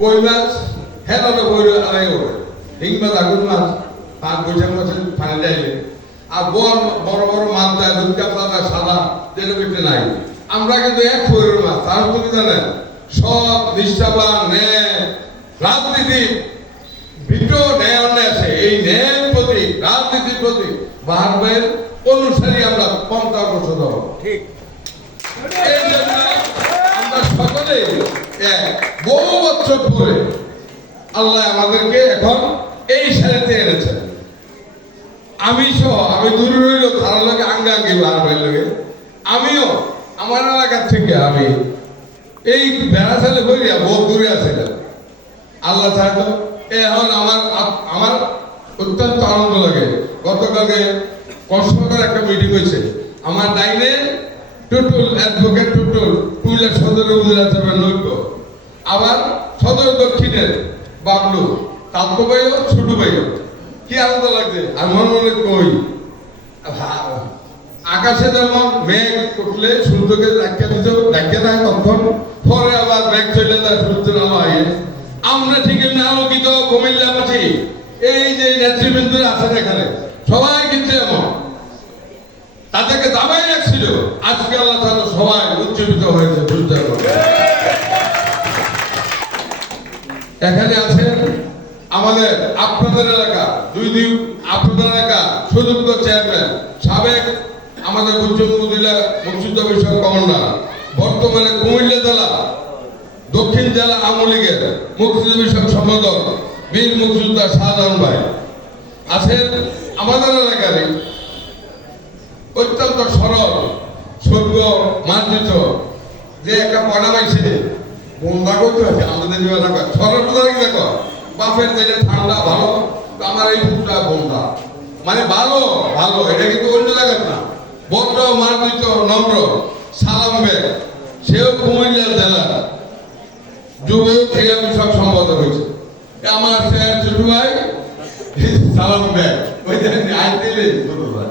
কই মাছ হ্যাঁ না কই আড়াই ওরে হিং মাছ আগুন মাছ পাঁচ বৈশাখ মাসে ফানে যাইলে আর বড় বড় বড় মাছ দেয় দুধ কাতলা দেয় সাদা যেটা পেটে নাই। আমরা কিন্তু এক ফোরের মাছ তার তুমি জানেন সৎ নিষ্ঠাবান ন্যায় রাজনীতি ভিটো ন্যায় অন্যায় আছে এই ন্যায়ের প্রতি রাজনীতির প্রতি বাহার ভাইয়ের অনুসারী আমরা বছর হব ঠিক। সকলে বহু বছর পরে আল্লাহ আমাদেরকে এখন এই সারিতে এনেছেন। আমি সহ, আমি দূরে রইল, তার লোকে আঙ্গাঙ্গি বার হইল আমিও, আমার এলাকার থেকে আমি এই বেড়াশালে করিয়া বহু দূরে আছিলাম আল্লাহ থাকতো এখন আমার আমার অত্যন্ত আনন্দ লাগে। গতকালকে কষ্টকর একটা মিটিং হয়েছে। আমার ডাইনে টুটুল অ্যাডভোকেট টুটুল কুমিল্লা সদর উপজেলা চাপের নৈক্য আবার সদর দক্ষিণের বাবলু কালকো ভাইও, ছোট ভাইও। কি আনন্দ লাগছে? আর মনে মনে কই? আকাশে যেমন মেঘ উঠলে সূর্যকে ডাকিয়ে দিত ডাকিয়ে দেয় তখন পরে আবার মেঘ চলে যায় সূর্যের আলো আইয়ে আমরা ঠিক এমনি আলোকিত কুমিল্লাবাসী এই যে নেতৃবৃন্দরা আছেন এখানে, সবাই কিন্তু এমন। তাদেরকে দাবাই রাখছিল। আজকে আল্লাহ উজ্জীবিত হয়েছে সূর্যের মতো। এখানে আছেন আমাদের আপনাদের এলাকা, দুই দুই আপনাদের এলাকা সুযোগ্য চেয়ারম্যান সাবেক আমাদের উজ্জ্বল উপজেলা মুক্তিযুদ্ধ বিষয়ক কমান্ডার বর্তমানে কুমিল্লা জেলা, দক্ষিণ জেলা আওয়ামী লীগের মুক্তিযুদ্ধ বিষয়ক সম্পাদক, বীর মুক্তিযোদ্ধা শাহজাহান ভাই আছেন আমাদের এলাকারই অত্যন্ত সরল সভ্য মার্জিত যে একটা পয়না পাইছে বন্ধা করতে হয়েছে আমাদের কথা কি দেখো, বাপের যেটা ঠান্ডা ভালো, তো আমার এই ফুটটা বন্ধা। মানে ভালো ভালো, এটা কিন্তু অন্য জায়গার না। ভদ্র মার্জিত নম্র, সালাম বেগ সেও কুমিল্লা জেলা। যুব ক্রীড়া বিষয়ক সম্পাদক হয়েছে আমার সে ছোট ভাই, সালাম বেগ ওই যে আইতেলে ছোট ভাই।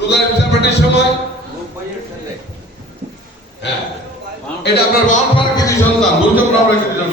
রোজার বিচার পার্টির সময়? হ্যাঁ। এটা আপনার বাউন পার্ক কিছু সন্তান বুঝতে আমরা কিছু সন্তান।